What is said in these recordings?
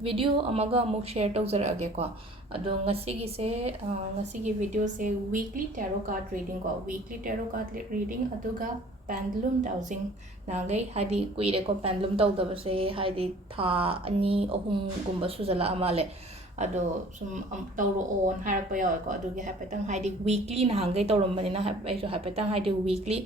video amaga amuk share tawjarage ko ado ngasigi se ngasigi video se weekly tarot card reading ko weekly tarot card reading aduga pendulum dowsing nagai hadi kuire ko pendulum tawdaba se hadi tha ani ahum gumba sujala amale ado sum tawro on harpa yaw ko adugi hapetang hadi weekly nahangai tawrambani na haisu hapetang hadi weekly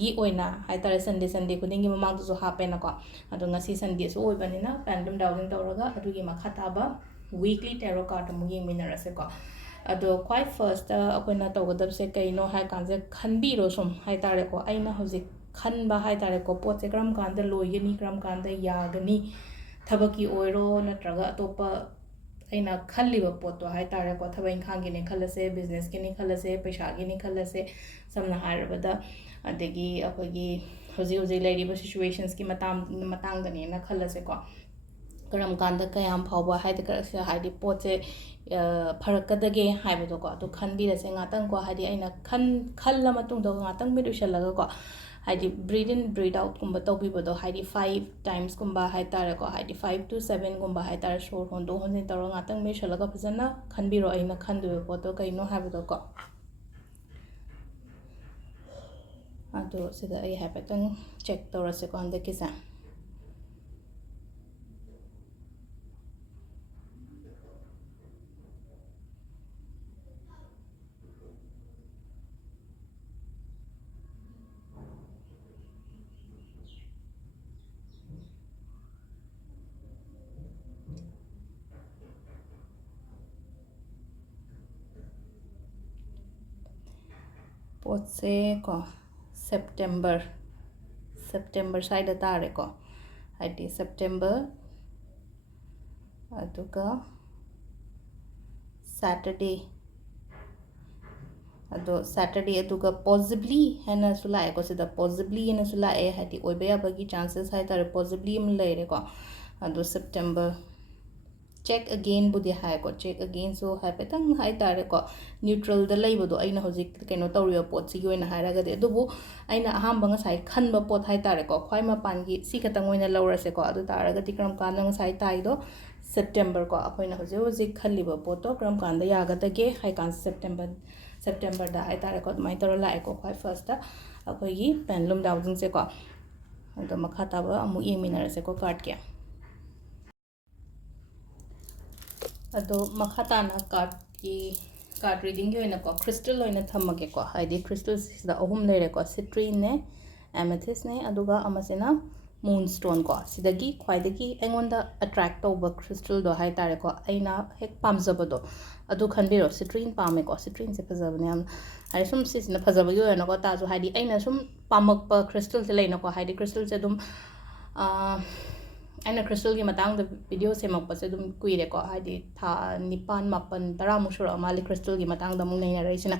gi oina haitare Sunday kudingi mamang tu hape na ko ado ngasi Sunday so oibani na pendulum dowsing tawraga adugi makhataba weekly tarot card mu yeng minarase ko ado quite first akoina tawgadab se kaino hai kanse khanbiro sum haitare ko aina hozik khanba haitare ko pot se kram kanda loyani kram kanda yagani thabaki oiro natraga atopa aina khalliba pot to haitare ko thabai khangi ne khalase business ki ne khalase paisa gi ne khalase samna harabada adegi akogi hozi lairiba situations ki matang dani na khalase ko karam kanda kayam phawba haide ka haide poche pharakadage haibado ko to khanbi rase ngatang ko haide aina khalla matung do ngatang mi dushalaga ko haide breathe in breathe out kumba tobi bodo haide 5 times kumba haitare ko haide 5 to 7 kumba haitare shor hondo honne taro ngatang mi shalaga phajana khanbiro aina khandu bodo kaino haibado ko ado sida ai haipatang check torase ko ande kisa potse ko September side tare ko haide September aduga Saturday aduga possibly hena sulai ko sida possibly hena sulai haide oiba bagi chances haitare possibly im leire ko adu September check again budi hai ko check again so hai petang hai tare ko neutral da lay bodo aina hojik keno tawriya pot si goina haraga de dubu aina aham banga sai khanba pot hai tare ko khwai ma pangi si katang oina lawrase ko adu taraga tikram kanang sai tai do September ko akoina hojik khalliba pot to kram kanda yaga tage hai kan September da hai tare ko mai taro lai ko khwai first da akoigi pendulum dowsing se ko ado makhata ba amu yeminarase ko card kya ado makhatana card reading gi oina ko crystal oina thamage ko haidi crystals da ahum lere ko citrine ne amethyst ne aduga amasena moonstone ko sidagi khwaidagi engonda attract toba crystal do hai tare ko aina hek pamjabado adu khanbiro citrine pame ko citrine se phajabane am hai sum sisna phajaba gi oina ko ta jo haidi aina sum pamak pa crystal se leina ko haidi crystal se dum aina crystal gi matang da video semak pa se dum kuire ko haidi tha nipan mapan tara musura amali crystal gi matang da mung naina raisina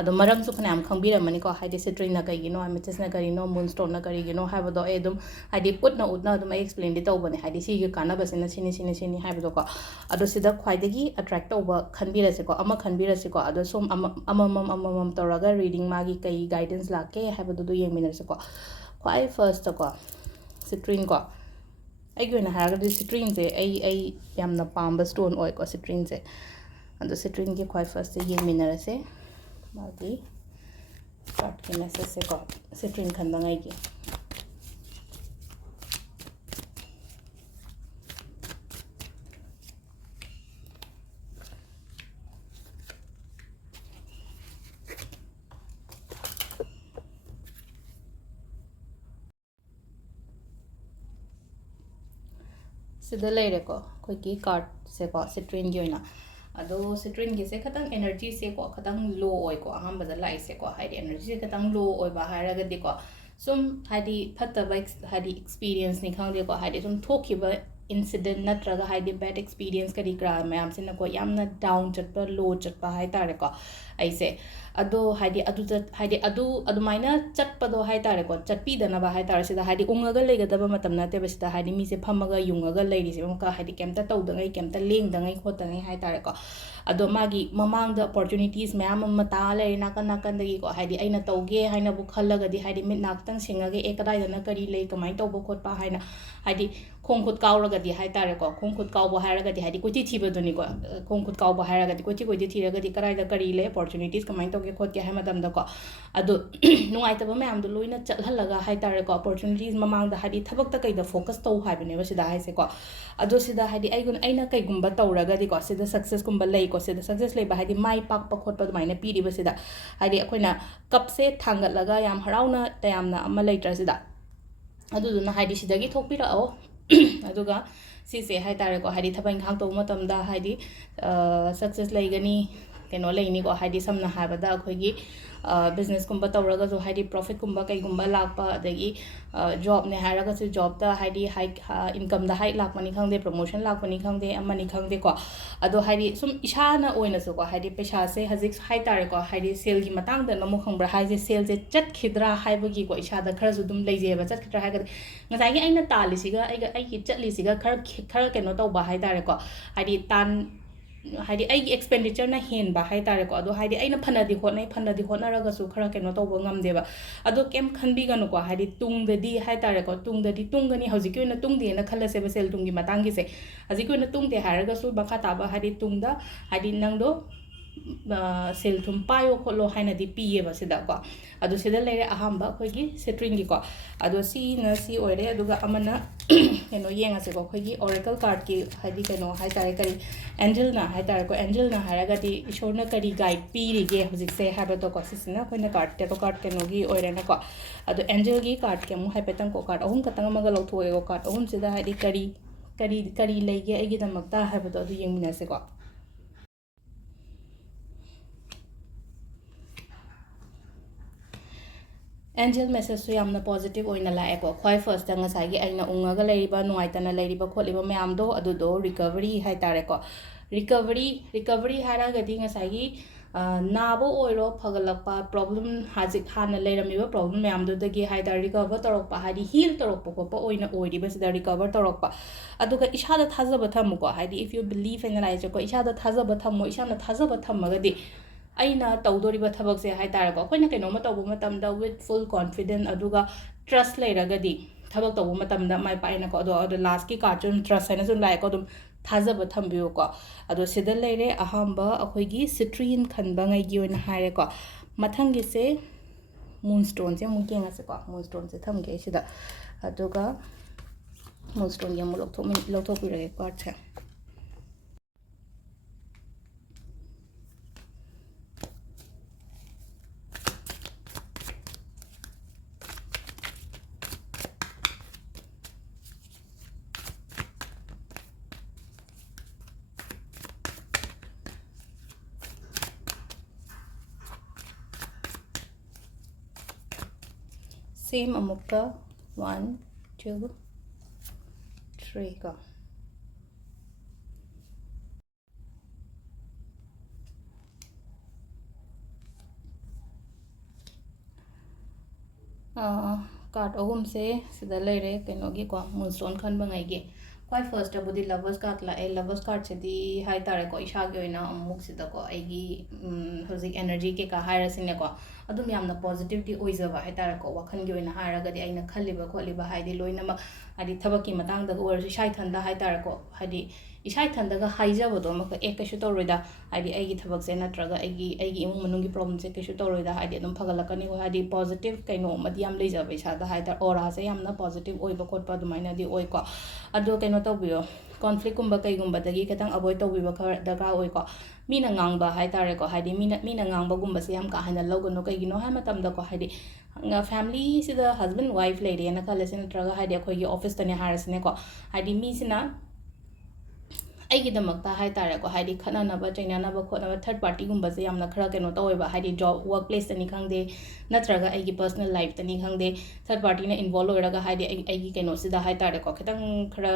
ado maram su khanam khangbira mani ko haidi citrine na kai gi no amethyst na kari no moonstone na kari gi no haibado e dum haidi put na udna dum explain di tawbane haidi si gi kana basina sini haibado ko ado sida khwaidagi attract tawba khanbira se ko ama khanbira se ko ado som amam tawraga reading magi kai guidance lake haibado do yengmina se ko khwai first ko citrine ko aigona haragadi citrine se ai yamna pamba stone oil ko citrine se ando citrine ki khwai first se yengminarase magi card ke message se ko citrine khan bangai ki sida leire ko koi ki card se ko citrine gi oina ado citrine gi se khatang energy se ko khatang low oi ko aham bada lai se ko haidi energy se khatang low oi ba haraga de ko sum haidi phatta ba haidi experience ni khang de ko haidi sum thokiba incident natraga haidi bad experience kari kra mayam se na ko yamna down chatpa low chatpa hai tare ko aise ado haidi adu maina chatpa do hai tare ko chatpi dana ba hai tare sida haidi ungaga legadaba matam na te basida haidi mi se phamaga yungaga leiri se ka haidi kemta tawdangai kemta lengdangai khotangai hai tare ko ado magi mamang da opportunities mayam mata leiri nakan dagi ko haidi aina tawge haina bu khallaga di haidi mit naktang singaga ekadai dana kari lei kamai tawbo khotpa haina haidi ꯈꯣꯡ ꯈꯨꯠ ꯀꯥꯎꯔꯒꯗꯤ ꯍꯥꯏꯇꯥꯔꯦꯀꯣ ꯈꯣꯡ ꯈꯨꯠ ꯀꯥꯎꯕ ꯍꯥꯏꯔꯒꯗꯤ ꯍꯥꯏꯗꯤ ꯀꯣꯏꯊꯤ ꯊꯤꯕꯗꯨꯅꯤꯀꯣ ꯈꯣꯡ ꯈꯨꯠ ꯀꯥꯎꯕ ꯍꯥꯏꯔꯒꯗꯤ ꯀꯣꯏꯊꯤ ꯊꯤꯔꯒꯗꯤ ꯀꯗꯥꯏꯗ ꯀꯔꯤ ꯂꯩ ꯑꯣꯄꯣꯔꯆꯨꯅꯤꯇꯤꯁ ꯀꯃꯥꯏꯅ ꯇꯧꯒꯦ ꯈꯣꯠꯀꯦ ꯍꯥꯏ ꯃꯇꯝꯗꯀꯣ ꯑꯗꯣ ꯅꯨꯡꯉꯥꯏꯇꯕ ꯃꯌꯥꯝꯗꯣ ꯂꯣꯏꯅ ꯆꯠꯍꯜꯂꯒ ꯍꯥꯏꯇꯥꯔꯦꯀꯣ ꯑꯣꯄꯣꯔꯆꯨꯅꯤꯇꯤꯁ ꯃꯃꯥꯡꯗ ꯍꯥꯏꯗꯤ ꯊꯕꯛꯇ ꯀꯩꯗ ꯐꯣꯀꯁ ꯇꯧ ꯍꯥꯏꯕꯅꯦꯕ ꯁꯤꯗ ꯍꯥꯏꯁꯦꯀꯣ ꯑꯗꯣ ꯁꯤꯗ ꯍꯥꯏꯗꯤ ꯑꯩꯅ ꯀꯩꯒꯨꯝꯕ ꯇꯧꯔꯒꯗꯤꯀꯣ ꯁꯤꯗ ꯁꯛꯁꯦꯁꯀꯨꯝꯕ ꯂꯩꯀꯣ ꯁꯤꯗ ꯁꯛꯁꯦꯁ ꯂꯩꯕ ꯍꯥꯏꯗꯤ ꯃꯥꯏ ꯄꯥꯛꯄ ꯈꯣꯠꯄ ꯑꯗꯨꯃꯥꯏꯅ ꯄꯤꯔꯤꯕꯁꯤꯗ ꯍꯥꯏꯗꯤ ꯑꯩꯈꯣꯏꯅ ꯀꯞꯁꯦ ꯊꯥꯡꯒꯠꯂꯒ ꯌꯥꯝ ꯍꯔꯥꯎꯅ ꯇꯌꯥꯝꯅ ꯑꯃ ꯂꯩꯇ꯭ꯔ ꯁꯤꯗ ꯑꯗꯨꯗꯨꯅ ꯍꯥꯏꯗꯤ ꯁꯤꯗꯒꯤ ꯊꯣꯛꯄꯤꯔꯛꯑꯣ ꯑꯗꯨꯒ ꯁꯤꯁꯦ ꯍꯥꯏꯇꯥꯔꯦꯀꯣ ꯍꯥꯏꯗꯤ ꯊꯕꯛ ꯏꯪꯈꯥꯡ ꯇꯧꯕ ꯃꯇꯝꯗ ꯍꯥꯏꯗꯤ ꯁꯛꯁꯦꯁ ꯂꯩꯒꯅꯤ ꯀꯩꯅꯣ ꯂꯩꯅꯤꯀꯣ ꯍꯥꯏꯗꯤ ꯁꯝꯅ ꯍꯥꯏꯔꯕꯗ ꯑꯩꯈꯣꯏꯒꯤ ꯕꯤꯖꯤꯅꯦꯁꯀꯨꯝꯕ ꯇꯧꯔꯒꯁꯨ ꯍꯥꯏꯗꯤ ꯄ꯭ꯔꯣꯐꯤꯠꯀꯨꯝꯕ ꯀꯩꯒꯨꯝꯕ ꯂꯥꯛꯄ ꯑꯗꯒꯤ ꯖꯣꯕꯅꯦ ꯍꯥꯏꯔꯒꯁꯨ ꯖꯣꯕꯇ ꯍꯥꯏꯗꯤ ꯏꯟꯀꯝꯗ ꯍꯥꯏꯛ ꯂꯥꯛꯄꯅꯤ ꯈꯪꯗꯦ ꯄ꯭ꯔꯣꯃꯣꯁꯟ ꯂꯥꯛꯄꯅꯤ ꯈꯪꯗꯦ ꯑꯃꯅꯤ ꯈꯪꯗꯦꯀꯣ ꯑꯗꯣ ꯍꯥꯏꯗꯤ ꯁꯨꯝ ꯏꯁꯥꯅ ꯑꯣꯏꯅꯁꯨꯀꯣ ꯍꯥꯏꯗꯤ ꯄꯩꯁꯥꯁꯦ ꯍꯧꯖꯤꯛ ꯍꯥꯏꯇꯥꯔꯦꯀꯣ ꯍꯥꯏꯗꯤ ꯁꯦꯜꯒꯤ ꯃꯇꯥꯡꯗ ꯑꯃꯨꯛ ꯈꯪꯕ꯭ꯔꯥ ꯍꯥꯏꯁꯦ ꯁꯦꯜꯁꯦ ꯆꯠꯈꯤꯗ꯭ꯔꯥ ꯍꯥꯏꯕꯒꯤꯀꯣ ꯏꯁꯥꯗ ꯈꯔꯁꯨ ꯑꯗꯨꯝ ꯂꯩꯖꯩꯑꯕ ꯆꯠꯈꯤꯗ꯭ꯔꯥ ꯍꯥꯏꯔꯒꯗꯤ ꯉꯁꯥꯏꯒꯤ ꯑꯩꯅ ꯇꯥꯜꯂꯤꯁꯤꯒ ꯑꯩꯒꯤ ꯆꯠꯂꯤꯁꯤꯒ ꯈꯔ ꯀꯩꯅꯣ ꯇꯧꯕ ꯍꯥꯏꯇꯥꯔꯦꯀꯣ ꯍꯥꯏꯗꯤ ꯍꯥꯏꯗꯤ ꯑꯩꯒꯤ ꯑꯦꯛꯁꯄꯦꯟꯗꯤꯆꯔꯅ ꯍꯦꯟꯕ ꯍꯥꯏꯇꯥꯔꯦꯀꯣ ꯑꯗꯣ ꯍꯥꯏꯗꯤ ꯑꯩꯅ ꯐꯅꯗꯤ ꯍꯣꯠꯅꯔꯒꯁꯨ ꯈꯔ ꯀꯩꯅꯣ ꯇꯧꯕ ꯉꯝꯗꯦꯕ ꯑꯗꯣ ꯀꯩꯝ ꯈꯟꯕꯤꯒꯅꯨꯀꯣ ꯍꯥꯏꯗꯤ ꯇꯨꯡꯗꯗꯤ ꯍꯥꯏꯇꯥꯔꯦꯀꯣ ꯇꯨꯡꯗꯗꯤ ꯇꯨꯡꯒꯅꯤ ꯍꯧꯖꯤꯛꯀꯤ ꯑꯣꯏꯅ ꯇꯨꯡꯗꯦꯅ ꯈꯜꯂꯁꯦꯕ ꯁꯦꯜ ꯊꯨꯝꯒꯤ ꯃꯇꯥꯡꯒꯤꯁꯦ ꯍꯧꯖꯤꯛꯀꯤ ꯑꯣꯏꯅ ꯇꯨꯡꯗꯦ ꯍꯥꯏꯔꯒꯁꯨ ꯃꯈꯥ ꯇꯥꯕ ꯍꯥꯏꯗꯤ ꯇꯨꯡꯗ ꯍꯥꯏꯗꯤ ꯅꯪꯗꯣ ꯁꯦꯜ ꯊꯨꯝ ꯄꯥꯏꯌꯣ ꯈꯣꯠꯂꯣ ꯍꯥꯏꯅꯗꯤ ꯄꯤꯌꯦꯕ ꯁꯤꯗꯀꯣ ꯑꯗꯣ ꯁꯤꯗ ꯂꯩꯔꯦ ꯑꯍꯥꯟꯕ ꯑꯩꯈꯣꯏꯒꯤ ꯁꯤꯇ꯭ꯔꯤꯟꯒꯤꯀꯣ ꯑꯗꯣ ꯁꯤꯅ ꯁꯤ ꯑꯣꯏꯔꯦ ꯑꯗꯨꯒ ꯑꯃꯅ ꯀꯩꯅꯣ ꯌꯦꯡꯉꯁꯦꯀꯣ ꯑꯩꯈꯣꯏꯒꯤ ꯑꯣꯔꯦꯀꯜ ꯀꯥꯔꯠꯀꯤ ꯍꯥꯏꯗꯤ ꯀꯩꯅꯣ ꯍꯥꯏꯇꯥꯔꯦ ꯀꯔꯤ ꯑꯦꯟꯖꯦꯜꯅ ꯍꯥꯏꯇꯥꯔꯦꯀꯣ ꯑꯦꯟꯖꯦꯜꯅ ꯍꯥꯏꯔꯒꯗꯤ ꯏꯁꯣꯔꯅ ꯀꯔꯤ ꯒꯥꯏꯗ ꯄꯤꯔꯤꯒꯦ ꯍꯧꯖꯤꯛꯁꯦ ꯍꯥꯏꯕꯗꯣꯀꯣ ꯁꯤꯁꯤꯅ ꯑꯩꯈꯣꯏꯅ ꯇꯦꯔꯣ ꯀꯥꯔꯠ ꯀꯩꯅꯣꯒꯤ ꯑꯣꯏꯔꯦꯅꯀꯣ ꯑꯗꯣ ꯑꯦꯟꯖꯦꯜꯒꯤ ꯀꯥꯔꯠꯀꯤ ꯑꯃꯨꯛ ꯍꯥꯏꯐꯦꯠꯇꯪꯀꯣ ꯀꯥꯔꯠ ꯑꯍꯨꯝ ꯈꯛꯇꯪ ꯑꯃꯒ ꯂꯧꯊꯣꯛꯑꯦꯀꯣ ꯀꯥꯔꯠ ꯑꯍꯨꯝꯁꯤꯗ ꯍꯥꯏꯗꯤ ꯀꯔꯤ ꯂꯩꯒꯦ ꯑꯩꯒꯤꯗꯃꯛꯇ ꯍꯥꯏꯕꯗꯣ ꯑꯗꯨ ꯌꯦꯡꯃꯤꯟꯅꯁꯦꯀꯣ ꯑꯦꯟꯖꯦꯜ ꯃꯦꯁꯦꯖꯁꯨ ꯌꯥꯝꯅ ꯄꯣꯖꯤꯇꯤቭ ꯑꯣꯏꯅ ꯂꯥꯛꯑꯦꯀꯣ ꯈ꯭ꯋꯥꯏ ꯐꯥꯔꯁꯇ ꯉꯁꯥꯏꯒꯤ ꯑꯩꯅ ꯎꯡꯉꯒ ꯂꯩꯔꯤꯕ ꯅꯨꯡꯉꯥꯏꯇꯅ ꯂꯩꯔꯤꯕ ꯈꯣꯠꯂꯤꯕ ꯃꯌꯥꯝꯗꯣ ꯑꯗꯨꯗꯣ ꯔꯤꯀꯕꯔꯤ ꯍꯥꯏꯇꯥꯔꯦꯀꯣ ꯔꯤꯀꯕꯔꯤ ꯍꯥꯏꯔꯒꯗꯤ ꯉꯁꯥꯏꯒꯤ ꯅꯥꯕ ꯑꯣꯏꯔꯣ ꯐꯒꯠꯂꯛꯄ ꯄ꯭ꯔꯣꯕ꯭ꯂꯦꯝ ꯍꯧꯖꯤꯛ ꯍꯥꯟꯅ ꯂꯩꯔꯝꯃꯤꯕ ꯄ꯭ꯔꯣꯕ꯭ꯂꯦꯝ ꯃꯌꯥꯝꯗꯨꯗꯒꯤ ꯍꯥꯏꯇꯥꯔꯦ ꯔꯤꯀꯕꯔ ꯇꯧꯔꯛꯄ ꯍꯥꯏꯗꯤ ꯍꯤꯜ ꯇꯧꯔꯛꯄ ꯈꯣꯠꯄ ꯑꯣꯏꯅ ꯑꯣꯏꯔꯤꯕꯁꯤꯗ ꯔꯤꯀꯕꯔ ꯇꯧꯔꯛꯄ ꯑꯗꯨꯒ ꯏꯁꯥꯗ ꯊꯥꯖꯕ ꯊꯝꯃꯨꯀꯣ ꯍꯥꯏꯗꯤ ꯏꯐ ꯌꯨ ꯕꯤꯂꯤeve ꯑꯦꯟ ꯂꯥꯏꯖꯀꯣ ꯏꯁꯥꯗ ꯊꯥꯖꯕ ꯊꯝꯃꯣ ꯏꯁꯥꯅ ꯊꯥꯖꯕ ꯊꯝꯃꯒꯗꯤ ꯑꯩꯅ ꯇꯧꯗꯣꯔꯤꯕ ꯊꯕꯛꯁꯦ ꯍꯥꯏꯇꯥꯔꯦꯀꯣ ꯑꯩꯈꯣꯏꯅ ꯀꯩꯅꯣꯝꯃ ꯇꯧꯕ ꯃꯇꯝꯗ ꯋꯤꯠ ꯐꯨꯜ ꯀꯣꯟꯐꯤꯗꯦꯟ ꯑꯗꯨꯒ ꯇ꯭ꯔꯁ ꯂꯩꯔꯒꯗꯤ ꯊꯕꯛ ꯇꯧꯕ ꯃꯇꯝꯗ ꯃꯥꯏ ꯄꯥꯛꯑꯦꯅꯀꯣ ꯑꯗꯣ ꯂꯥꯁꯀꯤ ꯀꯥꯔꯠꯁꯨ ꯑꯗꯨꯝ ꯇ꯭ꯔꯁ ꯍꯥꯏꯅꯁꯨ ꯂꯥꯛꯑꯦꯀꯣ ꯑꯗꯨꯝ ꯊꯥꯖꯕ ꯊꯝꯕꯤꯌꯨꯀꯣ ꯑꯗꯣ ꯁꯤꯗ ꯂꯩꯔꯦ ꯑꯍꯥꯟꯕ ꯑꯩꯈꯣꯏꯒꯤ ꯁꯤꯇ꯭ꯔꯤꯟ ꯈꯟꯕꯉꯩꯒꯤ ꯑꯣꯏꯅ ꯍꯥꯏꯔꯦꯀꯣ ꯃꯊꯪꯒꯤꯁꯦ ꯃꯨꯟꯁꯇꯣꯟꯁꯦ ꯑꯃꯨꯛ ꯌꯦꯡꯉꯁꯦꯀꯣ ꯃꯨꯟꯁꯇꯣꯟꯁꯦ ꯊꯝꯒꯦ ꯑꯩ ꯁꯤꯗ ꯑꯗꯨꯒ ꯃꯨꯟꯁꯇꯣꯟꯒꯤ ꯑꯃꯨꯛ ꯂꯧꯊꯣꯛꯄꯤꯔꯒꯦ ꯀꯥꯔꯠꯁꯦ ꯁꯦꯝ ꯑꯃꯨꯛꯀ 1 2 3 ꯀꯣ ꯀꯥꯔꯠ ꯑꯍꯨꯝꯁꯦ ꯁꯤꯗ ꯂꯩꯔꯦ ꯀꯩꯅꯣꯒꯤꯀꯣ ꯃꯨꯟꯁꯇꯣꯟ ꯈꯟꯕꯉꯩꯒꯤ ꯈ꯭ꯋꯥꯏ ꯐꯥꯔꯁꯇꯕꯨꯗꯤ ꯂꯚꯔꯁ ꯀꯥꯔꯠ ꯂꯥꯛꯑꯦ ꯂꯚꯔꯁ ꯀꯥꯔꯠꯁꯤꯗꯤ ꯍꯥꯏꯇꯥꯔꯦꯀꯣ ꯏꯁꯥꯒꯤ ꯑꯣꯏꯅ ꯑꯃꯨꯛ ꯁꯤꯗꯀꯣ ꯑꯩꯒꯤ ꯍꯧꯖꯤꯛ ꯑꯦꯅꯔꯖꯤ ꯀꯩꯀꯥ ꯍꯥꯏꯔꯁꯤꯅꯦꯀꯣ ꯑꯗꯨꯝ ꯌꯥꯝꯅ ꯄꯣꯖꯤꯇꯤꯚꯇꯤ ꯑꯣꯏꯖꯕ ꯍꯥꯏꯇꯥꯔꯦꯀꯣ ꯋꯥꯈꯜꯒꯤ ꯑꯣꯏꯅ ꯍꯥꯏꯔꯒꯗꯤ ꯑꯩꯅ ꯈꯜꯂꯤꯕ ꯈꯣꯠꯂꯤꯕ ꯍꯥꯏꯗꯤ ꯂꯣꯏꯅꯃꯛ ꯍꯥꯏꯗꯤ ꯊꯕꯛꯀꯤ ꯃꯇꯥꯡꯗꯒ ꯑꯣꯏꯔꯁꯨ ꯏꯁꯥ ꯏꯊꯟꯗ ꯍꯥꯏꯇꯥꯔꯦꯀꯣ ꯍꯥꯏꯗꯤ ꯏꯁꯥ ꯏꯊꯟꯗꯒ ꯍꯥꯏꯖꯕꯗꯣ ꯑꯃꯈꯛ ꯀꯩꯁꯨ ꯇꯧꯔꯣꯏꯗ ꯍꯥꯏꯗꯤ ꯑꯩꯒꯤ ꯊꯕꯛꯁꯦ ꯅꯠꯇ꯭ꯔꯒ ꯑꯩꯒꯤ ꯏꯃꯨꯡ ꯃꯅꯨꯡꯒꯤ ꯄ꯭ꯔꯣꯕ꯭ꯂꯦꯝꯁꯦ ꯀꯩꯁꯨ ꯇꯧꯔꯣꯏꯗ ꯍꯥꯏꯗꯤ ꯑꯗꯨꯝ ꯐꯒꯠꯂꯛꯀꯅꯤꯀꯣ ꯍꯥꯏꯗꯤ ꯄꯣꯖꯤꯇꯤቭ ꯀꯩꯅꯣ ꯑꯃꯗꯤ ꯌꯥꯝ ꯂꯩꯖꯕ ꯏꯁꯥꯗ ꯍꯥꯏꯇꯥꯔꯦ ꯑꯣꯔꯥꯁꯦ ꯌꯥꯝꯅ ꯄꯣꯖꯤꯇꯤቭ ꯑꯣꯏꯕ ꯈꯣꯠꯄ ꯑꯗꯨꯃꯥꯏꯅꯗꯤ ꯑꯣꯏꯀꯣ ꯑꯗꯣ ꯀꯩꯅꯣ ꯇꯧꯕꯤꯌꯣ ꯀꯣꯟꯐ꯭ꯂꯤꯛꯀꯨꯝꯕ ꯀꯩꯒꯨꯝꯕꯗꯒꯤ ꯈꯤꯇꯪ ꯑꯦꯚꯣꯏꯗ ꯇꯧꯕꯤꯕ ꯈꯔ ꯗꯔꯀꯥꯔ ꯑꯣꯏꯀꯣ ꯃꯤꯅ ꯉꯥꯡꯕ ꯍꯥꯏꯇꯥꯔꯦꯀꯣ ꯍꯥꯏꯗꯤ ꯃꯤꯅ ꯉꯥꯡꯕꯒꯨꯝꯕꯁꯦ ꯌꯥꯝ ꯀꯥ ꯍꯦꯟꯅ ꯂꯧꯒꯅꯨ ꯀꯩꯒꯤꯅꯣ ꯍꯥꯏ ꯃꯇꯝꯗꯀꯣ ꯍꯥꯏꯗꯤ ꯐꯦꯃꯤꯂꯤꯁꯤꯗ ꯍꯁꯕꯦꯟ ꯋꯥꯏꯐ ꯂꯩꯔꯦꯅ ꯈꯜꯂꯁꯤ ꯅꯠꯇ꯭ꯔꯒ ꯍꯥꯏꯗꯤ ꯑꯩꯈꯣꯏꯒꯤ ꯑꯣꯐꯤꯁꯇꯅꯦ ꯍꯥꯏꯔꯁꯤꯅꯦꯀꯣ ꯍꯥꯏꯗꯤ ꯃꯤꯁꯤꯅ ꯑꯩꯒꯤꯗꯃꯛꯇ ꯍꯥꯏꯇꯥꯔꯦꯀꯣ ꯍꯥꯏꯗꯤ ꯈꯠꯅꯅꯕ ꯆꯩꯅꯅꯕ ꯈꯣꯠꯅꯕ ꯊꯔꯠ ꯄꯥꯔꯇꯤꯒꯨꯝꯕꯁꯦ ꯌꯥꯝꯅ ꯈꯔ ꯀꯩꯅꯣ ꯇꯧꯋꯦꯕ ꯍꯥꯏꯗꯤ ꯖꯣꯕ ꯋꯔꯛ ꯄ꯭लेꯁꯇꯅꯤ ꯈꯪꯗꯦ ꯅꯠꯇ꯭ꯔꯒ ꯑꯩꯒꯤ ꯄꯔꯁꯅꯦꯜ ꯂꯥꯏꯐꯇꯅꯤ ꯈꯪꯗꯦ ꯊꯔꯠ ꯄꯥꯔꯇꯤꯅ ꯏꯟꯚꯣꯜቭ ꯑꯣꯏꯔꯒ ꯍꯥꯏꯗꯤ ꯑꯩꯒꯤ ꯀꯩꯅꯣꯁꯤꯗ ꯍꯥꯏꯇꯥꯔꯦꯀꯣ ꯈꯤꯇꯪ ꯈꯔ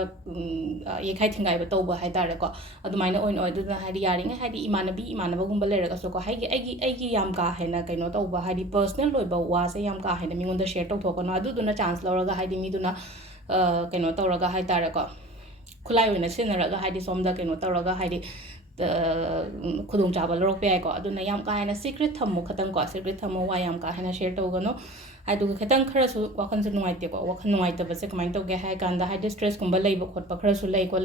ꯌꯩꯈꯥꯏ ꯊꯤꯡꯒꯥꯏꯕ ꯇꯧꯕ ꯍꯥꯏꯇꯥꯔꯦꯀꯣ ꯑꯗꯨꯃꯥꯏꯅ ꯑꯣꯏꯅ ꯑꯗꯨꯅ ꯍꯥꯏꯗꯤ ꯌꯥꯔꯤꯉꯩ ꯍꯥꯏꯗꯤ ꯏꯃꯥꯟꯅꯕꯒꯨꯝꯕ ꯂꯩꯔꯒꯁꯨꯀꯣ ꯑꯩꯒꯤ ꯌꯥꯝ ꯀꯥ ꯍꯦꯟꯅ ꯀꯩꯅꯣ ꯇꯧꯕ ꯍꯥꯏꯗꯤ ꯄꯔꯁꯅꯦꯜ ꯑꯣꯏꯕ ꯋꯥꯁꯦ ꯌꯥꯝ ꯀꯥ ꯍꯦꯟꯅ ꯃꯤꯉꯣꯟꯗ ꯁꯦꯌꯔ ꯇꯧꯊꯣꯛꯀꯅꯣ ꯑꯗꯨꯗꯨꯅ ꯆꯥꯟꯁ ꯂꯧꯔꯒ ꯍꯥꯏꯗꯤ ꯃꯤꯗꯨꯅ ꯀꯩꯅꯣ ꯇꯧꯔꯒ ꯍꯥꯏꯇꯥꯔꯦꯀꯣ ꯈꯨꯠꯂꯥꯏ ꯑꯣꯏꯅ ꯁꯤꯖꯤꯟꯅꯔꯒ ꯍꯥꯏꯗꯤ ꯁꯣꯝꯗ ꯀꯩꯅꯣ ꯇꯧꯔꯒ ꯍꯥꯏꯗꯤ ꯈꯨꯗꯣꯡꯆꯥꯕ ꯂꯧꯔꯛꯄ ꯌꯥꯏꯀꯣ ꯑꯗꯨꯅ ꯌꯥꯝ ꯀꯥ ꯍꯦꯟꯅ ꯁꯤꯀ꯭ꯔꯦꯠ ꯊꯝꯃꯣ ꯈꯇꯪꯀꯣ ꯁꯤꯀ꯭ꯔꯦꯠ ꯊꯝꯃꯣ ꯋꯥ ꯌꯥꯝ ꯀꯥ ꯍꯦꯟꯅ ꯁꯦꯌꯔ ꯇꯧꯒꯅꯨ ꯑꯗꯨꯒ ꯈꯤꯇꯪ ꯈꯔꯁꯨ ꯋꯥꯈꯜꯁꯦ ꯅꯨꯡꯉꯥꯏꯇꯦꯀꯣ ꯋꯥꯈꯜ ꯅꯨꯡꯉꯥꯏꯇꯕꯁꯦ ꯀꯃꯥꯏꯅ ꯇꯧꯒꯦ ꯍꯥꯏ ꯀꯥꯟꯗ ꯍꯥꯏꯗꯤ ꯁ꯭ꯇ꯭ꯔꯦꯁꯀꯨꯝꯕ ꯂꯩꯕ ꯈꯣꯠꯄ ꯈꯔꯁꯨ ꯂꯩꯀꯣ